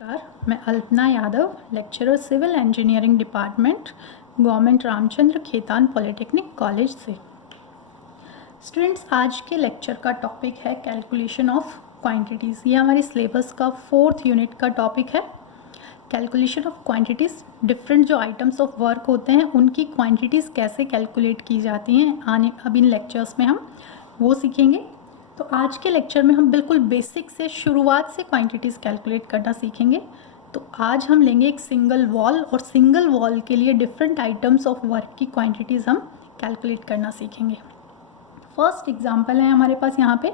नमस्कार, मैं Alpana Yadav, lecturer civil engineering department, government Ramchandra Khetan polytechnic college से। स्टूडेंट्स, आज के लेक्चर का टॉपिक है कैलकुलेशन ऑफ क्वांटिटीज़। ये हमारे सिलेबस का 4th यूनिट का टॉपिक है। कैलकुलेशन ऑफ क्वांटिटीज़, डिफरेंट जो आइटम्स ऑफ वर्क होते हैं उनकी क्वांटिटीज़ कैसे कैलकुलेट की जाती हैं, अब इन लेक्चर्स में हम वो सीखेंगे। तो आज के लेक्चर में हम बिल्कुल बेसिक से शुरुआत से क्वांटिटीज़ कैलकुलेट करना सीखेंगे। तो आज हम लेंगे एक सिंगल वॉल, और सिंगल वॉल के लिए डिफरेंट आइटम्स ऑफ वर्क की क्वांटिटीज़ हम कैलकुलेट करना सीखेंगे। फर्स्ट एग्जांपल है हमारे पास यहाँ पे,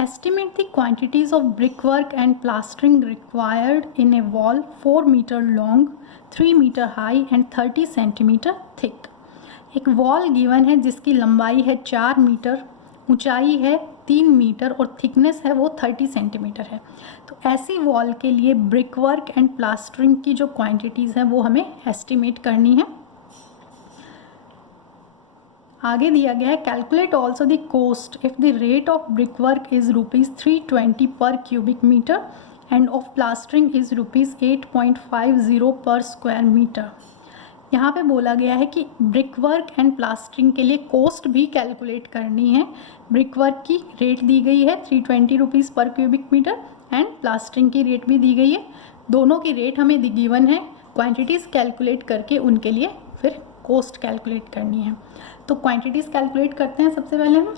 estimate the quantities of brick work and plastering required in a wall 4 metre long, 3 metre high and 30 centimetre thick. एक वॉल गिवन है जिसकी लंबाई है 4 मीटर, ऊंचाई है 3 मीटर और थिकनेस है वो 30 सेंटीमीटर है। तो ऐसी वॉल के लिए ब्रिक वर्क एंड प्लास्टरिंग की जो क्वांटिटीज़ हैं वो हमें एस्टिमेट करनी है। आगे दिया गया है, calculate also the cost if the rate of brick work is ₹320 per cubic metre and of plastering is ₹8.50 per square metre. यहाँ पे बोला गया है कि ब्रिक वर्क एंड प्लास्टरिंग के लिए कॉस्ट भी कैलकुलेट करनी है। ब्रिक वर्क की रेट दी गई है ₹320 per cubic metre and plastering की रेट भी दी गई है। दोनों की रेट हमें गिवन है, क्वांटिटीज़ कैलकुलेट करके उनके लिए फिर कॉस्ट कैलकुलेट करनी है। तो क्वांटिटीज़ कैलकुलेट करते हैं। सबसे पहले हम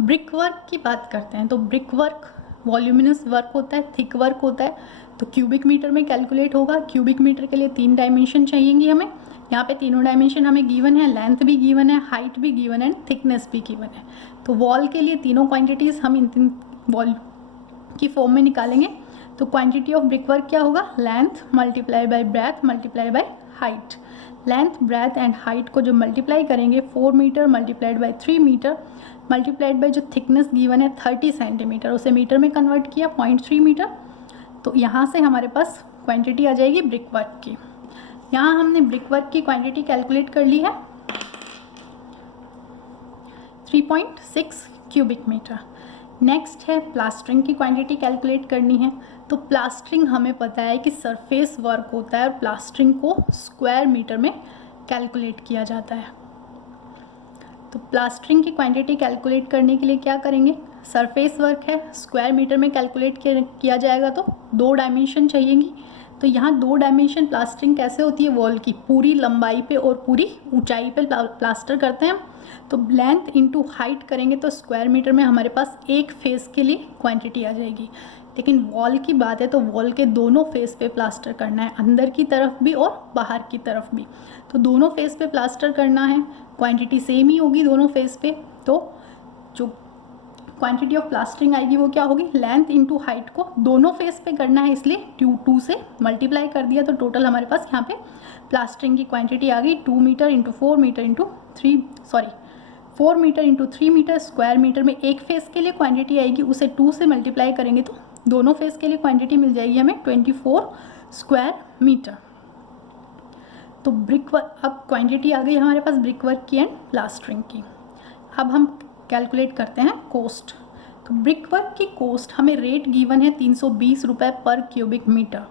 ब्रिक वर्क की बात करते हैं। तो ब्रिक वर्क वॉल्यूमिनस वर्क होता है, थिक वर्क होता है, तो क्यूबिक मीटर में कैलकुलेट होगा। क्यूबिक मीटर के लिए 3 डायमेंशन चाहिएंगी हमें। यहाँ पे तीनों डायमेंशन हमें गिवन है, लेंथ भी गिवन है, हाइट भी गिवन है, थिकनेस भी गिवन है। तो वॉल के लिए तीनों क्वांटिटीज़ हम इन 3 वॉल की फॉर्म में निकालेंगे। तो क्वांटिटी ऑफ ब्रिक वर्क क्या होगा, length multiply by breadth multiply by height. Length, breadth and height को जो मल्टीप्लाई करेंगे, 4 metre multiplied by 3 metre multiplied by जो थिकनेस गिवन है 30 सेंटीमीटर, उसे मीटर में कन्वर्ट किया 0.3 मीटर। तो यहाँ से हमारे पास क्वांटिटी आ जाएगी ब्रिक वर्क की। यहाँ हमने ब्रिक वर्क की क्वांटिटी कैलकुलेट कर ली है 3.6 क्यूबिक मीटर। नेक्स्ट है प्लास्टरिंग की क्वांटिटी कैलकुलेट करनी है। तो प्लास्टरिंग हमें पता है कि सरफेस वर्क होता है और प्लास्टरिंग को स्क्वायर मीटर में कैलकुलेट किया जाता है। तो प्लास्टरिंग की क्वांटिटी कैलकुलेट करने के लिए क्या करेंगे, सरफेस वर्क है, स्क्वायर मीटर में कैलकुलेट किया जाएगा तो 2 डायमेंशन चाहिएंगी। तो यहाँ 2 डायमेंशन प्लास्टरिंग कैसे होती है, वॉल की पूरी लंबाई पे और पूरी ऊंचाई पे प्लास्टर करते हैं हम। तो लेंथ इंटू हाइट करेंगे तो स्क्वायर मीटर में हमारे पास एक फेस के लिए क्वांटिटी आ जाएगी। लेकिन वॉल की बात है तो वॉल के दोनों फेस पे प्लास्टर करना है, अंदर की तरफ भी और बाहर की तरफ भी। तो दोनों फेस पे प्लास्टर करना है, क्वांटिटी सेम ही होगी दोनों फेस पे। तो जो क्वांटिटी ऑफ प्लास्टरिंग आएगी वो क्या होगी, लेंथ इंटू हाइट को दोनों फेस पे करना है, इसलिए 2 से मल्टीप्लाई कर दिया। तो टोटल हमारे पास यहाँ पे प्लास्टरिंग की क्वांटिटी आ गई 2 metre into 4 metre into 4 metre into 3 metre. Square metre में एक फेस के लिए क्वांटिटी आएगी, उसे 2 से मल्टीप्लाई करेंगे तो दोनों फेस के लिए क्वांटिटी मिल जाएगी हमें 24 स्क्वायर मीटर। तो ब्रिक वर्क, अब क्वांटिटी आ गई हमारे पास ब्रिक वर्क की एंड प्लास्टरिंग की। अब हम कैलकुलेट करते हैं कोस्ट। तो ब्रिक वर्क की कोस्ट हमें रेट गिवन है 320 रुपये पर क्यूबिक मीटर।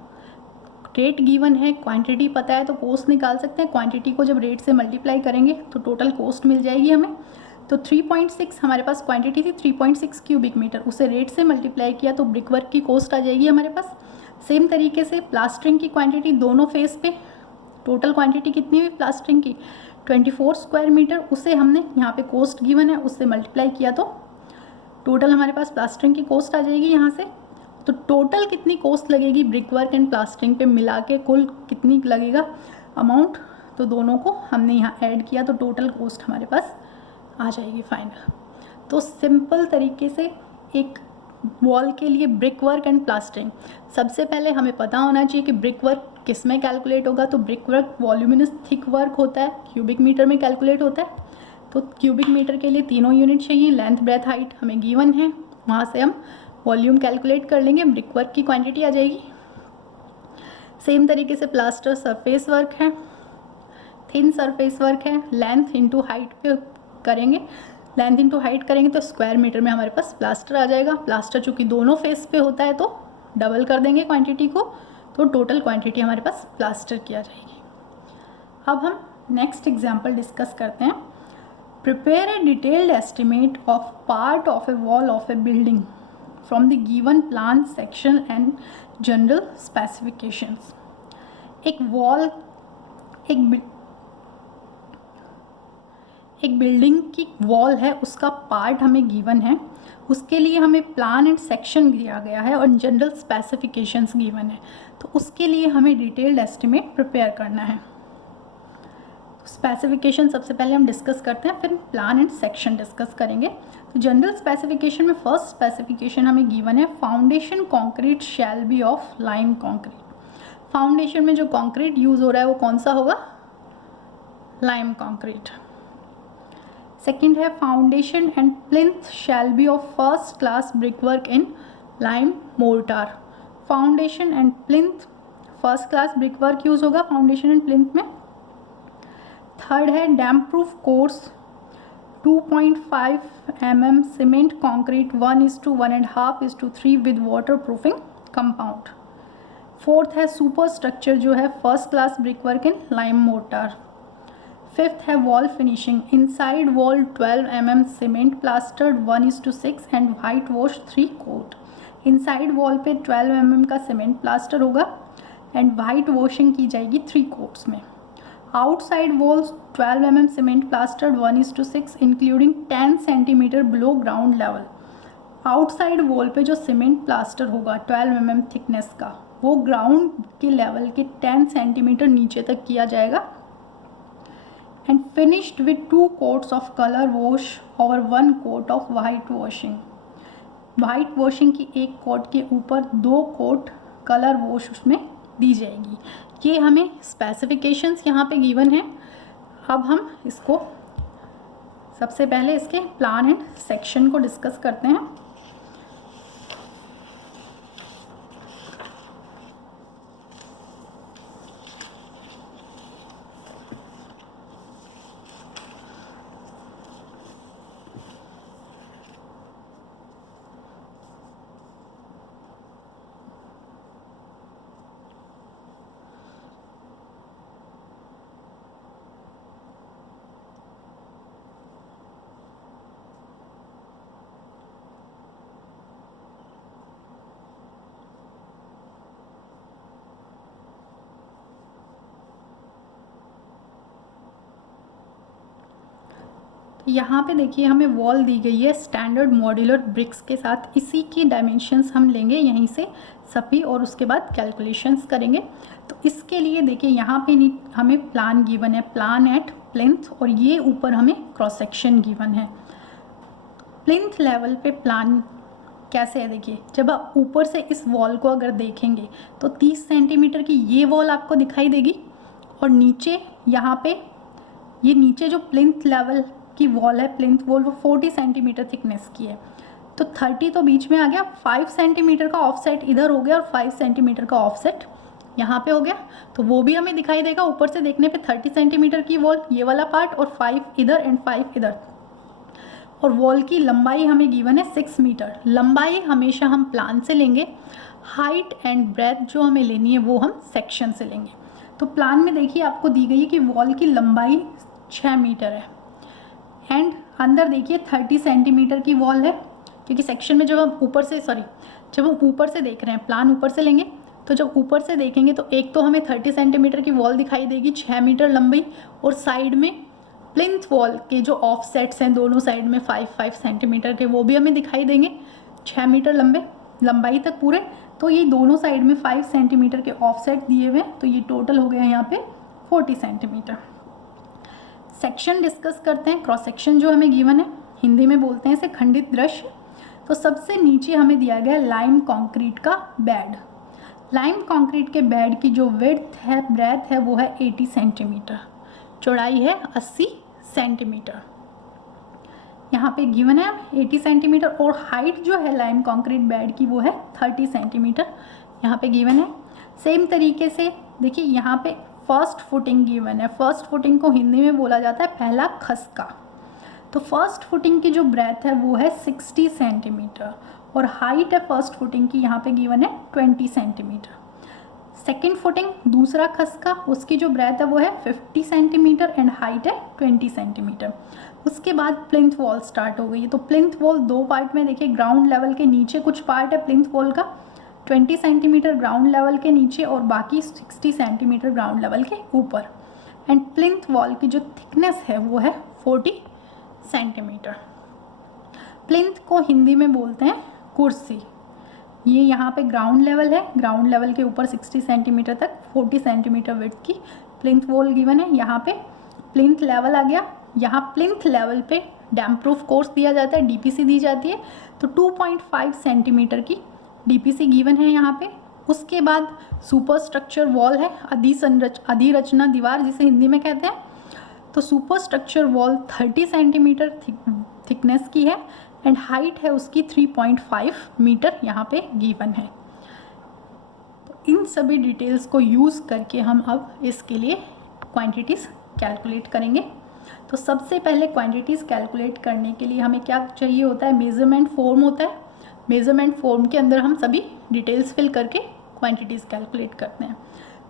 रेट गिवन है, क्वांटिटी पता है तो कोस्ट निकाल सकते हैं। क्वांटिटी को जब रेट से मल्टीप्लाई करेंगे तो टोटल कोस्ट मिल जाएगी हमें। तो 3.6 हमारे पास क्वांटिटी थी, 3.6 क्यूबिक मीटर, उसे रेट से मल्टीप्लाई किया तो ब्रिक वर्क की कोस्ट आ जाएगी हमारे पास। सेम तरीके से प्लास्टरिंग की क्वांटिटी दोनों फेस पे, टोटल क्वांटिटी कितनी हुई प्लास्टरिंग की 24 स्क्वायर मीटर, उसे हमने यहाँ पे कोस्ट गिवन है उससे मल्टीप्लाई किया तो टोटल हमारे पास प्लास्टरिंग की कोस्ट आ जाएगी यहाँ से। तो टोटल कितनी कोस्ट लगेगी ब्रिक वर्क एंड प्लास्टरिंग पे मिला के, कुल कितनी लगेगा अमाउंट, तो दोनों को हमने यहाँ ऐड किया तो टोटल कोस्ट हमारे पास आ जाएगी फाइनल। तो सिंपल तरीके से एक वॉल के लिए ब्रिक वर्क एंड प्लास्टरिंग, सबसे पहले हमें पता होना चाहिए कि ब्रिक वर्क किस में कैलकुलेट होगा। तो brick work voluminous thick work होता है, क्यूबिक मीटर में कैलकुलेट होता है। तो क्यूबिक मीटर के लिए तीनों यूनिट चाहिए, लेंथ ब्रेथ हाइट हमें गिवन है, वहाँ से हम वॉल्यूम कैलकुलेट कर लेंगे, ब्रिक वर्क की क्वांटिटी आ जाएगी। सेम तरीके से प्लास्टर सरफेस वर्क है, थिन सरफेस वर्क है, लेंथ इंटू हाइट पे करेंगे, लेंथ इंटू हाइट करेंगे तो स्क्वायर मीटर में हमारे पास प्लास्टर आ जाएगा। प्लास्टर चूँकि दोनों फेस पे होता है तो डबल कर देंगे क्वांटिटी को, तो टोटल क्वांटिटी हमारे पास प्लास्टर किया जाएगी। अब हम नेक्स्ट एग्जांपल डिस्कस करते हैं। Prepare a detailed estimate of part of A wall of A building from the given plan section and general specifications. एक बिल्डिंग की वॉल है, उसका पार्ट हमें गिवन है, उसके लिए हमें प्लान एंड सेक्शन दिया गया है और जनरल स्पेसिफिकेशंस गिवन है। तो उसके लिए हमें डिटेल्ड एस्टिमेट प्रिपेयर करना है। स्पेसिफिकेशन सबसे पहले हम डिस्कस करते हैं, फिर प्लान एंड सेक्शन डिस्कस करेंगे। तो जनरल स्पेसिफिकेशन में फर्स्ट स्पेसिफिकेशन हमें गिवन है, foundation concrete shell be of lime concrete. Foundation में जो कॉन्क्रीट यूज़ हो रहा है वो कौन सा होगा? Lime concrete. सेकेंड है foundation and plinth shall be of first class brickwork in lime mortar. Foundation and plinth first class brickwork use होगा फाउंडेशन एंड प्लिंथ में। थर्ड है damp proof course 2.5 mm cement concrete 1:1.5:3 with water proofing compound. Fourth है super structure जो है first class brickwork in lime mortar. Fifth है wall finishing, inside wall 12 mm cement plastered 1:6 and white wash 3 coat. Inside wall पे 12 mm का cement plaster होगा and white washing की जाएगी 3 coats में। Outside walls 12 mm cement plastered 1:6 including 10 centimetre below ground level. Outside wall पे जो cement plaster होगा 12 mm thickness का, वो ग्राउंड के लेवल के 10 सेंटीमीटर नीचे तक किया जाएगा। And finished with 2 coats of colour wash और 1 coat of white washing. White washing की एक कोट के ऊपर 2 कोट कलर वॉश उसमें दी जाएगी। ये हमें स्पेसिफिकेशंस यहाँ पे गिवन है। अब हम इसको सबसे पहले इसके प्लान एंड सेक्शन को डिस्कस करते हैं। यहाँ पे देखिए हमें वॉल दी गई है स्टैंडर्ड मॉड्यूलर ब्रिक्स के साथ, इसी की डायमेंशंस हम लेंगे यहीं से सभी और उसके बाद कैलकुलेशंस करेंगे। तो इसके लिए देखिए यहाँ पे हमें प्लान गिवन है, प्लान एट प्लिंथ, और ये ऊपर हमें क्रॉस सेक्शन गिवन है। प्लिंथ लेवल पे प्लान कैसे है देखिए, जब आप ऊपर से इस वॉल को अगर देखेंगे तो 30 सेंटीमीटर की ये वॉल आपको दिखाई देगी और नीचे यहाँ पे ये नीचे जो प्लिंथ लेवल की वॉल है, प्लिंथ वॉल, वो 40 सेंटीमीटर थिकनेस की है। तो 30 तो बीच में आ गया, 5 सेंटीमीटर का ऑफसेट इधर हो गया और 5 सेंटीमीटर का ऑफसेट यहाँ पे हो गया, तो वो भी हमें दिखाई देगा ऊपर से देखने पे 30 सेंटीमीटर की वॉल ये वाला पार्ट और 5 इधर एंड 5 इधर। और वॉल की लंबाई हमें गिवन है 6 मीटर। लंबाई हमेशा हम प्लान से लेंगे, हाइट एंड ब्रेथ जो हमें लेनी है वो हम सेक्शन से लेंगे। तो प्लान में देखिए आपको दी गई है कि वॉल की लंबाई 6 मीटर है एंड अंदर देखिए 30 सेंटीमीटर की वॉल है, क्योंकि सेक्शन में जब हम ऊपर से जब हम ऊपर से देख रहे हैं, प्लान ऊपर से लेंगे, तो जब ऊपर से देखेंगे तो एक तो हमें 30 सेंटीमीटर की वॉल दिखाई देगी 6 मीटर लंबी, और साइड में प्लिंथ वॉल के जो ऑफसेट्स हैं दोनों साइड में 5-5 सेंटीमीटर के, वो भी हमें दिखाई देंगे 6 मीटर लंबाई तक पूरे। तो ये दोनों साइड में 5 सेंटीमीटर के ऑफसेट दिए हुए, तो ये टोटल हो गया यहाँ पे 40 सेंटीमीटर। सेक्शन डिस्कस करते हैं। क्रॉस सेक्शन जो हमें गिवन है, हिंदी में बोलते हैं इसे खंडित दृश्य। तो सबसे नीचे हमें दिया गया लाइम कंक्रीट का बेड। लाइम कंक्रीट के बेड की जो विड्थ है, ब्रेथ है, वो है 80 सेंटीमीटर, चौड़ाई है 80 सेंटीमीटर। यहाँ पे गिवन है 80 सेंटीमीटर, और हाइट जो है लाइम कंक्रीट बेड की वो है 30 सेंटीमीटर, यहाँ पे गिवन है। सेम तरीके से देखिए यहाँ पे फर्स्ट फुटिंग गिवन है। फर्स्ट फुटिंग को हिंदी में बोला जाता है पहला खसका। तो फर्स्ट फुटिंग की जो ब्रेथ है वो है 60 सेंटीमीटर और हाइट है फर्स्ट फुटिंग की यहाँ पे गिवन है 20 सेंटीमीटर। सेकेंड फुटिंग दूसरा खसका, उसकी जो ब्रेथ है वो है 50 सेंटीमीटर एंड हाइट है 20 सेंटीमीटर। उसके बाद प्लिंथ वॉल स्टार्ट हो गई है। तो प्लिंथ वॉल दो पार्ट में देखिए, ग्राउंड लेवल के नीचे कुछ पार्ट है प्लिंथ वॉल का 20 सेंटीमीटर ग्राउंड लेवल के नीचे और बाकी 60 सेंटीमीटर ग्राउंड लेवल के ऊपर। एंड प्लिंथ वॉल की जो थिकनेस है वो है 40 सेंटीमीटर। प्लिंथ को हिंदी में बोलते हैं कुर्सी। ये यहाँ पे ग्राउंड लेवल है, ग्राउंड लेवल के ऊपर 60 सेंटीमीटर तक 40 सेंटीमीटर विड्थ की प्लिंथ वॉल गिवन है। यहाँ पे प्लिंथ लेवल आ गया। यहाँ प्लिंथ लेवल पे डैम्प प्रूफ कोर्स दिया जाता है, डीपीसी दी जाती है। तो 2.5 सेंटीमीटर की डीपीसी गिवन है यहाँ पे। उसके बाद सुपर स्ट्रक्चर वॉल है, अधिरचना दीवार जिसे हिंदी में कहते हैं। तो super structure wall 30 centimetre thickness की है एंड हाइट है उसकी 3.5 मीटर यहाँ पे गिवन है। तो इन सभी डिटेल्स को यूज़ करके हम अब इसके लिए क्वांटिटीज़ कैलकुलेट करेंगे। तो सबसे पहले क्वांटिटीज़ कैलकुलेट करने के लिए हमें क्या चाहिए होता है, मेज़रमेंट फॉर्म होता है। मेज़रमेंट फॉर्म के अंदर हम सभी डिटेल्स फिल करके क्वांटिटीज़ कैलकुलेट करते हैं।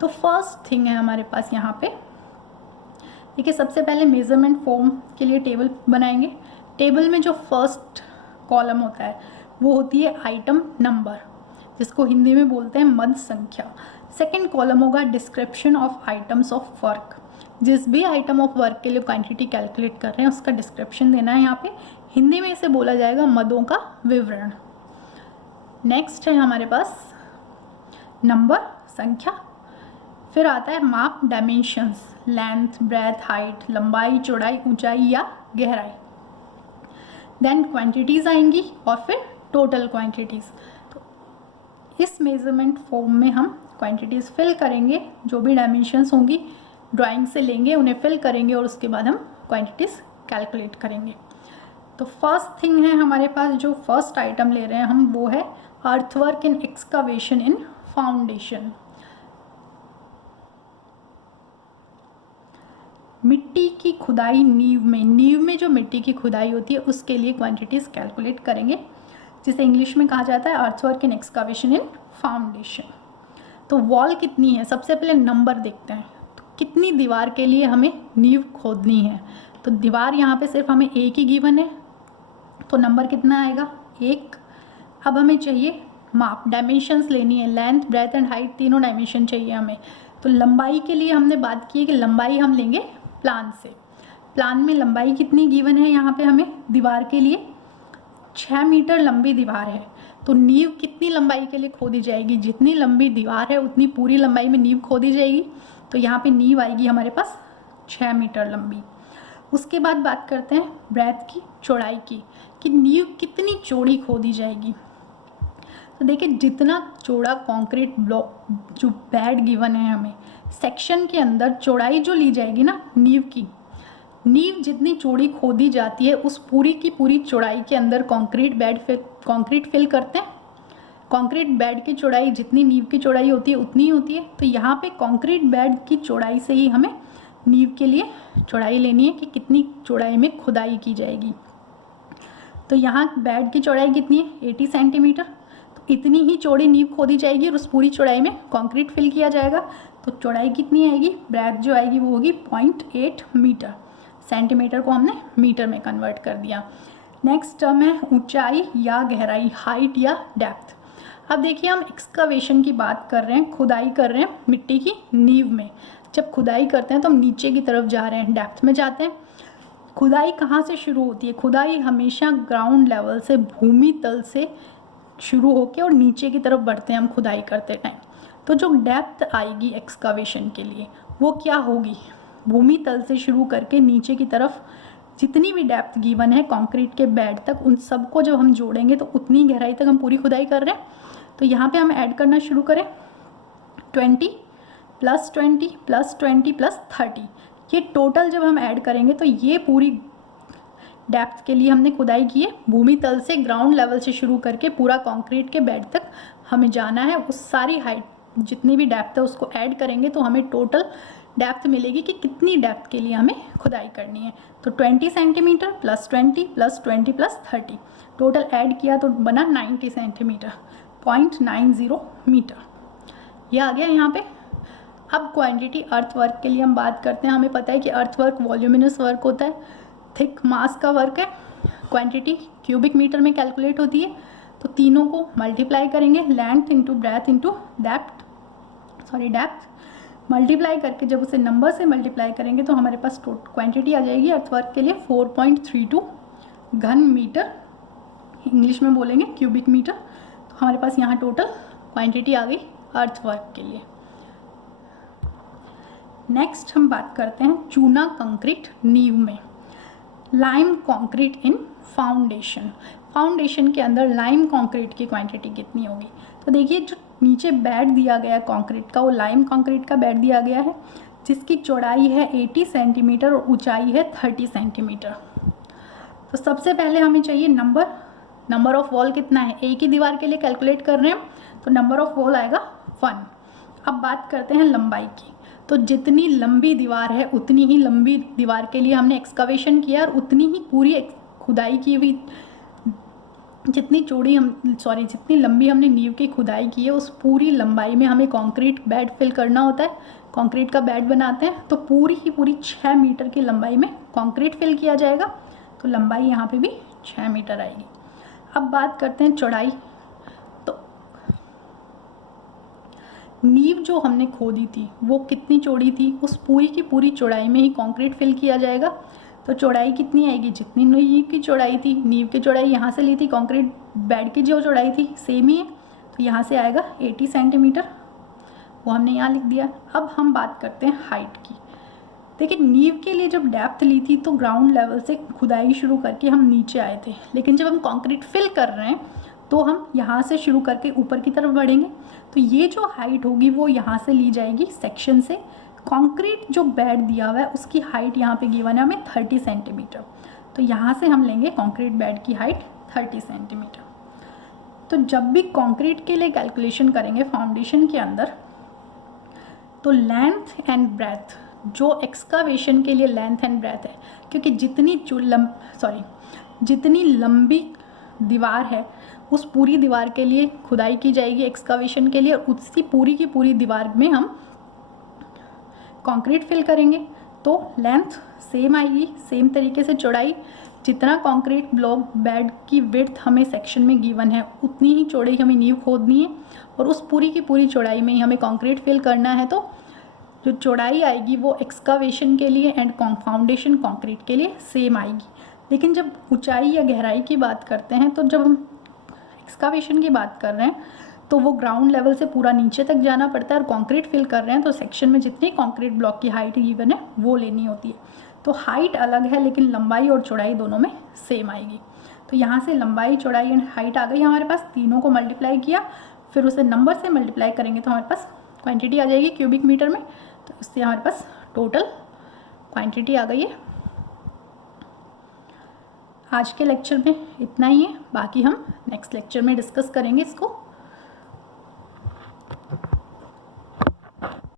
तो फर्स्ट थिंग है हमारे पास यहाँ पे, देखिए सबसे पहले मेज़रमेंट फॉर्म के लिए टेबल बनाएंगे। टेबल में जो फर्स्ट कॉलम होता है वो होती है आइटम नंबर, जिसको हिंदी में बोलते हैं मद संख्या। सेकंड कॉलम होगा description of items of work, जिस भी आइटम ऑफ वर्क के लिए क्वांटिटी कैलकुलेट कर रहे हैं उसका डिस्क्रिप्शन देना है। यहाँ पे हिंदी में इसे बोला जाएगा मदों का विवरण। नेक्स्ट है हमारे पास नंबर संख्या, फिर आता है माप डायमेंशंस, लेंथ, ब्रेथ, हाइट, लंबाई, चौड़ाई, ऊंचाई या गहराई। देन क्वांटिटीज़ आएंगी और फिर टोटल क्वांटिटीज़। तो इस मेज़रमेंट फॉर्म में हम क्वांटिटीज़ फिल करेंगे, जो भी डायमेंशंस होंगी ड्राइंग से लेंगे, उन्हें फिल करेंगे और उसके बाद हम क्वांटिटीज़ कैलकुलेट करेंगे। तो फर्स्ट थिंग है हमारे पास, जो फर्स्ट आइटम ले रहे हैं हम, वो है अर्थवर्क इन एक्सकवेशन इन फाउंडेशन। मिट्टी की खुदाई नींव में जो मिट्टी की खुदाई होती है उसके लिए क्वांटिटीज़ कैलकुलेट करेंगे, जिसे इंग्लिश में कहा जाता है अर्थवर्क इन एक्सकवेशन इन फाउंडेशन। तो वॉल कितनी है, सबसे पहले नंबर देखते हैं। तो कितनी दीवार के लिए हमें नींव खोदनी है, तो दीवार यहाँ पे सिर्फ हमें एक ही गिवन है, तो नंबर कितना आएगा 1। अब हमें चाहिए माप, डायमेंशंस लेनी है, लेंथ, ब्रेथ एंड हाइट तीनों डायमेंशन चाहिए हमें। तो लंबाई के लिए हमने बात की है कि लंबाई हम लेंगे प्लान से। प्लान में लंबाई कितनी गिवन है यहाँ पे हमें, दीवार के लिए 6 मीटर लंबी दीवार है। तो नींव कितनी लंबाई के लिए खोदी जाएगी, जितनी लंबी दीवार है उतनी पूरी लंबाई में नींव खोदी जाएगी। तो यहाँ पे नींव आएगी हमारे पास 6 मीटर लंबी। उसके बाद बात करते हैं ब्रेथ की, चौड़ाई की, कि नींव कितनी चौड़ी खोदी जाएगी। तो देखिए जितना चौड़ा कंक्रीट ब्लॉक जो बेड गिवन है हमें, सेक्शन के अंदर चौड़ाई जो ली जाएगी ना नींव की, नींव जितनी चौड़ी खोदी जाती है उस पूरी की पूरी चौड़ाई के अंदर कंक्रीट फिल करते हैं। कंक्रीट बेड की चौड़ाई जितनी नींव की चौड़ाई होती है उतनी ही होती है। तो यहाँ पे कंक्रीट बेड की चौड़ाई से ही हमें नींव के लिए चौड़ाई लेनी है कि कितनी चौड़ाई में खुदाई की जाएगी। तो यहाँ बेड की चौड़ाई कितनी है 80 सेंटीमीटर, तो इतनी ही चौड़ी नींव खोदी जाएगी और उस पूरी चौड़ाई में कंक्रीट फिल किया जाएगा। तो चौड़ाई कितनी आएगी, ब्रेथ जो आएगी वो होगी 0.8 मीटर। सेंटीमीटर को हमने मीटर में कन्वर्ट कर दिया। नेक्स्ट टर्म है ऊंचाई या गहराई, हाइट या डेप्थ। अब देखिए हम एक्सकवेशन की बात कर रहे हैं, खुदाई कर रहे हैं मिट्टी की नींव में। जब खुदाई करते हैं तो हम नीचे की तरफ जा रहे हैं, डेप्थ में जाते हैं। खुदाई कहाँ से शुरू होती है, खुदाई हमेशा ग्राउंड लेवल से, भूमि तल से शुरू होकर और नीचे की तरफ बढ़ते हैं हम खुदाई करते टाइम। तो जो डेप्थ आएगी एक्सकवेशन के लिए वो क्या होगी, भूमि तल से शुरू करके नीचे की तरफ जितनी भी डेप्थ गिवन है कंक्रीट के बेड तक, उन सबको जब हम जोड़ेंगे तो उतनी गहराई तक हम पूरी खुदाई कर रहे हैं। तो यहाँ पे हम ऐड करना शुरू करें 20 + 20 + 20 + 30, ये टोटल जब हम ऐड करेंगे तो ये पूरी डेप्थ के लिए हमने खुदाई की है। भूमि तल से ग्राउंड लेवल से शुरू करके पूरा कंक्रीट के बेड तक हमें जाना है। उस सारी हाइट जितनी भी डेप्थ है उसको ऐड करेंगे तो हमें टोटल डेप्थ मिलेगी कि कितनी डेप्थ के लिए हमें खुदाई करनी है। तो 20 सेंटीमीटर + 20 + 20 + 30 टोटल ऐड किया तो बना 90 सेंटीमीटर, 0.90 मीटर। ये आ गया यहाँ पे। अब क्वांटिटी अर्थ वर्क के लिए हम बात करते हैं। हमें पता है कि अर्थ वर्क वॉल्यूमिनस वर्क होता है, थिक मास का वर्क है, क्वांटिटी क्यूबिक मीटर में कैलकुलेट होती है। तो तीनों को मल्टीप्लाई करेंगे, length into breadth into depth multiply करके जब उसे नंबर से मल्टीप्लाई करेंगे तो हमारे पास क्वांटिटी आ जाएगी अर्थ वर्क के लिए 4.32 घन मीटर, इंग्लिश में बोलेंगे क्यूबिक मीटर। तो हमारे पास यहाँ टोटल क्वांटिटी आ गई अर्थ वर्क के लिए। नेक्स्ट हम बात करते हैं चूना कंक्रीट नींव में, लाइम कंक्रीट इन फाउंडेशन के अंदर लाइम कंक्रीट की क्वांटिटी कितनी होगी। तो देखिए जो नीचे बेड दिया गया है कंक्रीट का, वो लाइम कंक्रीट का बेड दिया गया है जिसकी चौड़ाई है 80 सेंटीमीटर और ऊंचाई है 30 सेंटीमीटर। तो सबसे पहले हमें चाहिए नंबर ऑफ वॉल कितना है, एक ही दीवार के लिए कैलकुलेट कर रहे हैं तो नंबर ऑफ वॉल आएगा 1। अब बात करते हैं लंबाई की। तो जितनी लंबी दीवार है उतनी ही लंबी दीवार के लिए हमने एक्सकवेशन किया और उतनी ही पूरी खुदाई की हुई, जितनी लंबी हमने नींव की खुदाई की है उस पूरी लंबाई में हमें कंक्रीट बेड फिल करना होता है। कंक्रीट का बेड बनाते हैं तो पूरी की पूरी 6 मीटर की लंबाई में कंक्रीट फिल किया जाएगा। तो लंबाई यहाँ पे भी 6 मीटर आएगी। अब बात करते हैं चौड़ाई। तो नींव जो हमने खोदी थी वो कितनी चौड़ी थी, उस पूरी की पूरी चौड़ाई में ही कंक्रीट फिल किया जाएगा। तो चौड़ाई कितनी आएगी, जितनी नींव की चौड़ाई थी, नींव की चौड़ाई यहाँ से ली थी, कंक्रीट बेड की जो चौड़ाई थी सेम ही है, तो यहाँ से आएगा 80 सेंटीमीटर, वो हमने यहाँ लिख दिया। अब हम बात करते हैं हाइट की। देखिए नींव के लिए जब डेप्थ ली थी तो ग्राउंड लेवल से खुदाई शुरू करके हम नीचे आए थे, लेकिन जब हम कंक्रीट फिल कर रहे हैं तो हम यहाँ से शुरू करके ऊपर की तरफ बढ़ेंगे। तो ये जो हाइट होगी वो यहाँ से ली जाएगी सेक्शन से। कंक्रीट जो बेड दिया हुआ है उसकी हाइट यहाँ पे गिवन है हमें 30 सेंटीमीटर, तो यहाँ से हम लेंगे कंक्रीट बेड की हाइट 30 सेंटीमीटर। तो जब भी कंक्रीट के लिए कैलकुलेशन करेंगे फाउंडेशन के अंदर, तो लेंथ एंड ब्रेथ, जो एक्सकावेशन के लिए लेंथ एंड ब्रेथ है, क्योंकि जितनी लंबी दीवार है उस पूरी दीवार के लिए खुदाई की जाएगी एक्सकावेशन के लिए, और उसी पूरी की पूरी दीवार में हम कंक्रीट फिल करेंगे। तो लेंथ सेम आएगी, सेम तरीके से चौड़ाई, जितना कंक्रीट ब्लॉक बेड की विड्थ हमें सेक्शन में गिवन है उतनी ही चौड़ाई हमें नींव खोदनी है और उस पूरी की पूरी चौड़ाई में ही हमें कंक्रीट फिल करना है। तो जो चौड़ाई आएगी वो एक्सकावेशन के लिए एंड फाउंडेशन कंक्रीट के लिए सेम आएगी। लेकिन जब ऊंचाई या गहराई की बात करते हैं, तो जब हम एक्सकावेशन की बात कर रहे हैं तो वो ग्राउंड लेवल से पूरा नीचे तक जाना पड़ता है, और कंक्रीट फिल कर रहे हैं तो सेक्शन में जितनी कंक्रीट ब्लॉक की हाइट गिवन है वो लेनी होती है। तो हाइट अलग है लेकिन लंबाई और चौड़ाई दोनों में सेम आएगी। तो यहाँ से लंबाई, चौड़ाई एंड हाइट आ गई हमारे पास, तीनों को मल्टीप्लाई किया, फिर उसे नंबर से मल्टीप्लाई करेंगे तो हमारे पास क्वांटिटी आ जाएगी क्यूबिक मीटर में। तो इससे हमारे पास टोटल क्वांटिटी आ गई है। आज के लेक्चर में इतना ही है, बाकी हम नेक्स्ट लेक्चर में डिस्कस करेंगे इसको।